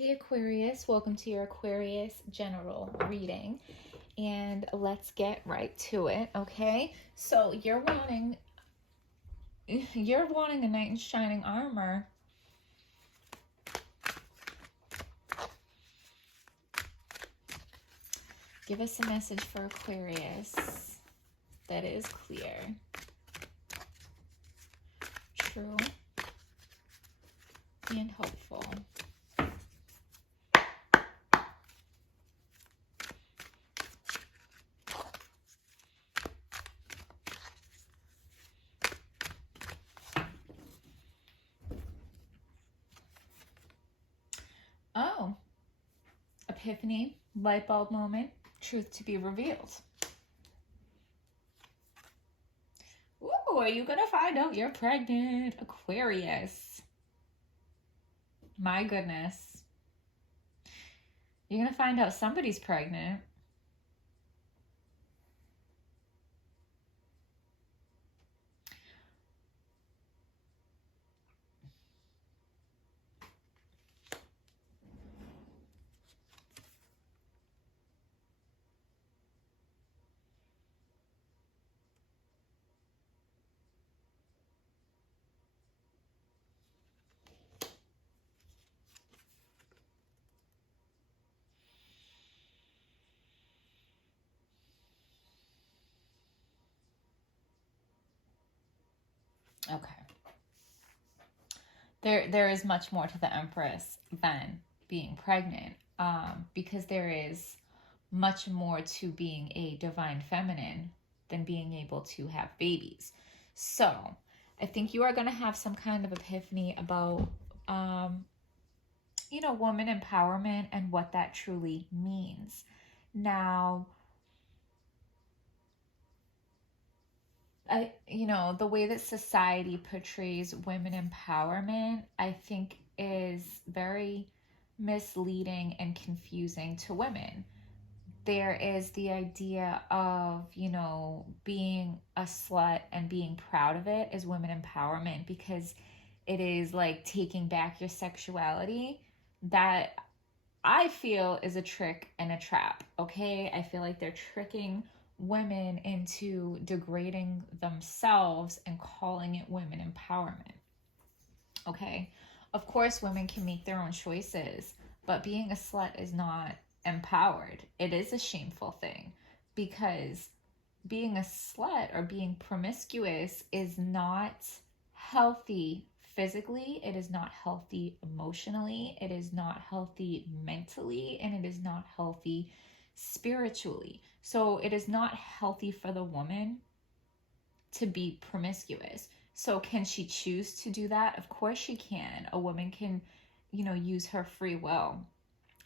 Hey Aquarius, welcome to your Aquarius general reading, and let's get right to it, okay? So you're wanting a knight in shining armor. Give us a message for Aquarius that is clear, true, and hopeful. Oh, epiphany, light bulb moment, truth to be revealed. Ooh, are you gonna find out you're pregnant, Aquarius? My goodness. You're gonna find out somebody's pregnant. Okay. There is much more to the Empress than being pregnant, because there is much more to being a divine feminine than being able to have babies. So I think you are going to have some kind of epiphany about, woman empowerment and what that truly means. Now, the way that society portrays women empowerment, I think is very misleading and confusing to women. There is the idea of, being a slut and being proud of it as women empowerment, because it is like taking back your sexuality. That I feel is a trick and a trap, okay? I feel like they're tricking women into degrading themselves and calling it women empowerment, okay? Of course, women can make their own choices, but being a slut is not empowered. It is a shameful thing, because being a slut or being promiscuous is not healthy physically, it is not healthy emotionally, it is not healthy mentally, and it is not healthy spiritually. So it is not healthy for the woman to be promiscuous. So can she choose to do that? Of course she can. A woman can, use her free will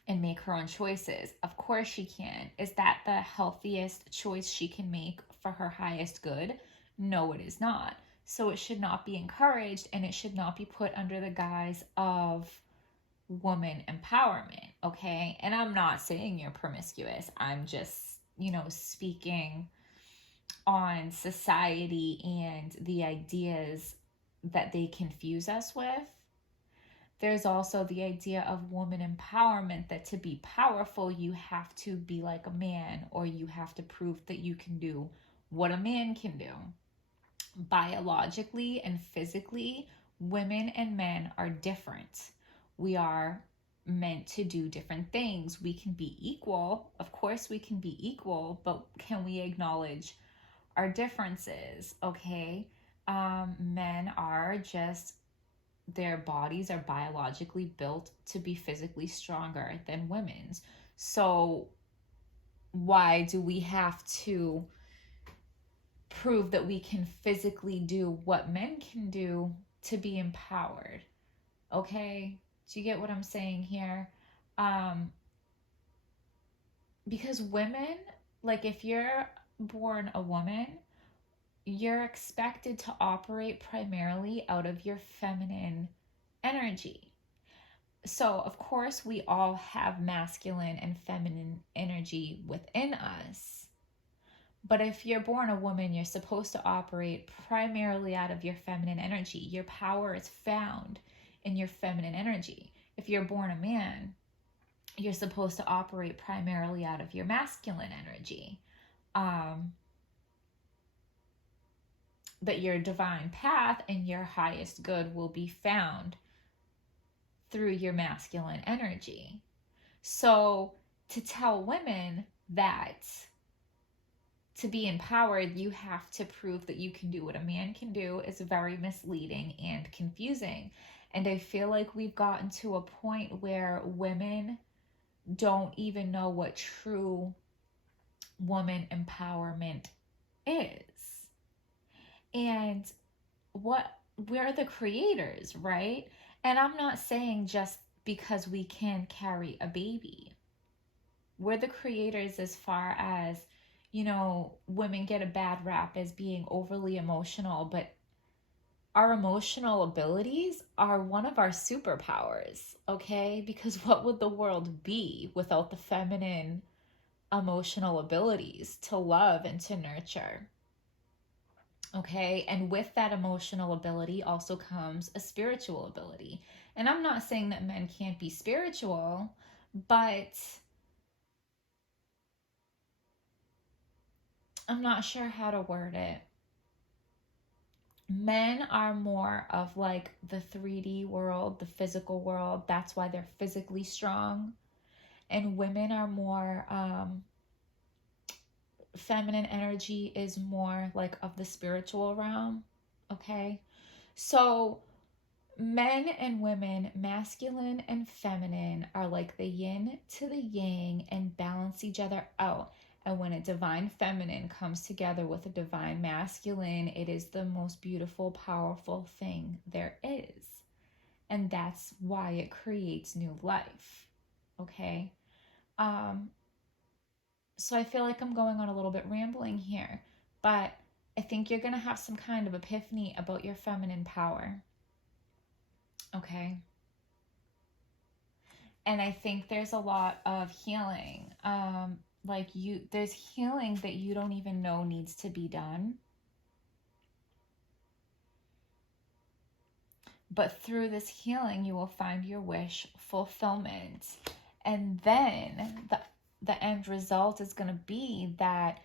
and make her own choices. Of course she can. Is that the healthiest choice she can make for her highest good? No, it is not. So it should not be encouraged, and it should not be put under the guise of woman empowerment, okay? And I'm not saying you're promiscuous. I'm just, speaking on society and the ideas that they confuse us with. There's also the idea of woman empowerment, that to be powerful, you have to be like a man, or you have to prove that you can do what a man can do. Biologically and physically, women and men are different. We are meant to do different things. We can be equal. Of course, we can be equal, but can we acknowledge our differences, okay? Men are just, their bodies are biologically built to be physically stronger than women's. So why do we have to prove that we can physically do what men can do to be empowered? Okay? Do you get what I'm saying here? Because women, like, if you're born a woman, you're expected to operate primarily out of your feminine energy. So, of course, we all have masculine and feminine energy within us. But if you're born a woman, you're supposed to operate primarily out of your feminine energy. Your power is found in your feminine energy. If you're born a man, you're supposed to operate primarily out of your masculine energy. That your divine path and your highest good will be found through your masculine energy. So to tell women that to be empowered, you have to prove that you can do what a man can do is very misleading and confusing. And I feel like we've gotten to a point where women don't even know what true woman empowerment is. And we're the creators, right? And I'm not saying just because we can carry a baby. We're the creators as far as, women get a bad rap as being overly emotional, but our emotional abilities are one of our superpowers, okay? Because what would the world be without the feminine emotional abilities to love and to nurture? Okay, and with that emotional ability also comes a spiritual ability. And I'm not saying that men can't be spiritual, but I'm not sure how to word it. Men are more of like the 3D world, the physical world. That's why they're physically strong. And women are more, feminine energy is more like of the spiritual realm. Okay, so men and women, masculine and feminine, are like the yin to the yang and balance each other out. And when a divine feminine comes together with a divine masculine, it is the most beautiful, powerful thing there is. And that's why it creates new life. Okay? So I feel like I'm going on a little bit rambling here, but I think you're going to have some kind of epiphany about your feminine power. Okay? And I think there's a lot of healing. There's healing that you don't even know needs to be done. But through this healing, you will find your wish fulfillment. And then the end result is going to be that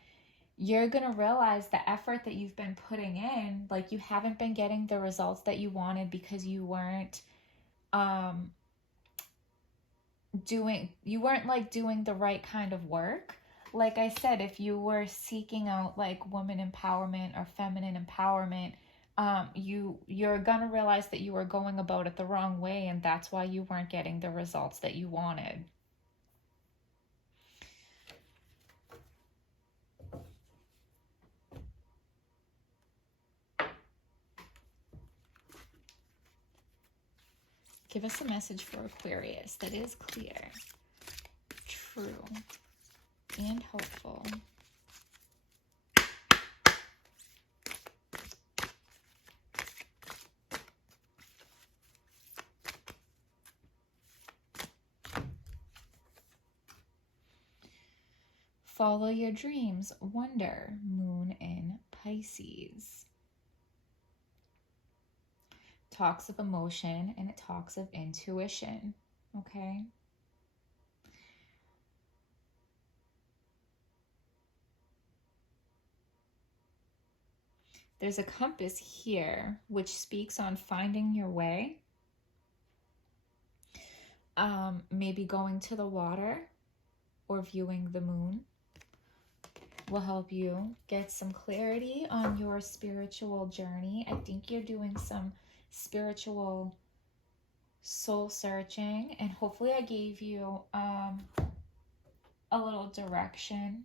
you're going to realize the effort that you've been putting in, like you haven't been getting the results that you wanted because you weren't doing the right kind of work. Like I said, if you were seeking out like woman empowerment or feminine empowerment, you're gonna realize that you were going about it the wrong way, and that's why you weren't getting the results that you wanted. Give us a message for Aquarius that is clear, true, and hopeful. Follow your dreams, wonder, moon in Pisces. Talks of emotion and it talks of intuition, okay? There's a compass here which speaks on finding your way. Maybe going to the water or viewing the moon will help you get some clarity on your spiritual journey. I think you're doing some spiritual soul searching, and hopefully I gave you a little direction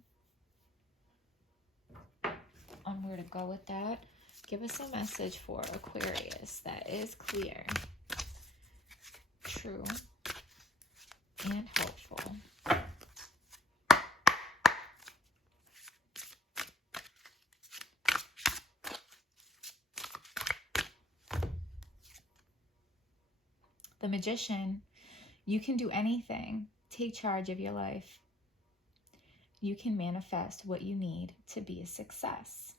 on where to go with that. Give us a message for Aquarius that is clear, true, and hopeful. The Magician, you can do anything. Take charge of your life. You can manifest what you need to be a success.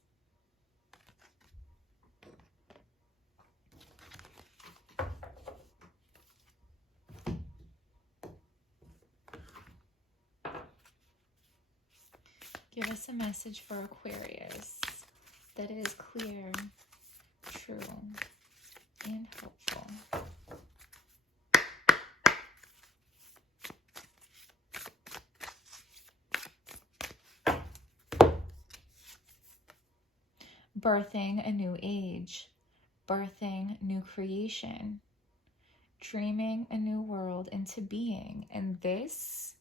Give us a message for Aquarius that is clear, true, and helpful. Birthing a new age, birthing new creation, dreaming a new world into being. And this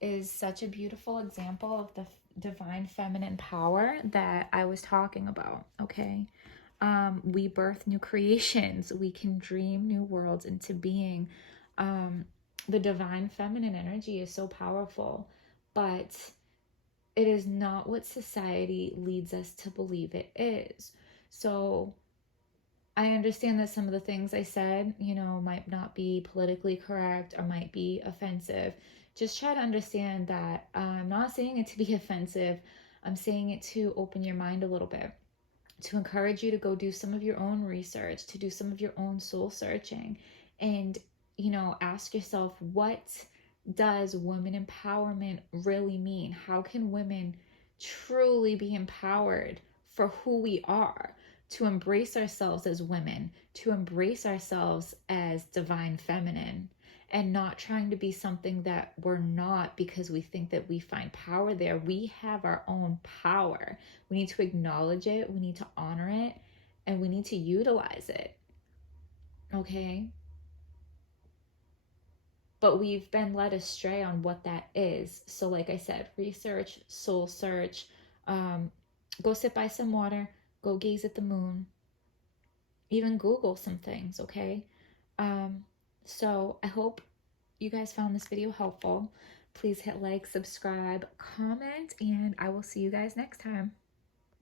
is such a beautiful example of the divine feminine power that I was talking about, okay? We birth new creations. We can dream new worlds into being. The divine feminine energy is so powerful, but it is not what society leads us to believe it is. So I understand that some of the things I said, you know, might not be politically correct or might be offensive. Just try to understand that I'm not saying it to be offensive. I'm saying it to open your mind a little bit, to encourage you to go do some of your own research, to do some of your own soul searching, and, you know, ask yourself, what does women empowerment really mean? How can women truly be empowered for who we are, to embrace ourselves as women, to embrace ourselves as divine feminine, and not trying to be something that we're not because we think that we find power there. We have our own power. We need to acknowledge it, we need to honor it, and we need to utilize it. Okay? But we've been led astray on what that is. So, like I said, research, soul search, go sit by some water, go gaze at the moon, even Google some things, okay? So I hope you guys found this video helpful. Please hit like, subscribe, comment, and I will see you guys next time.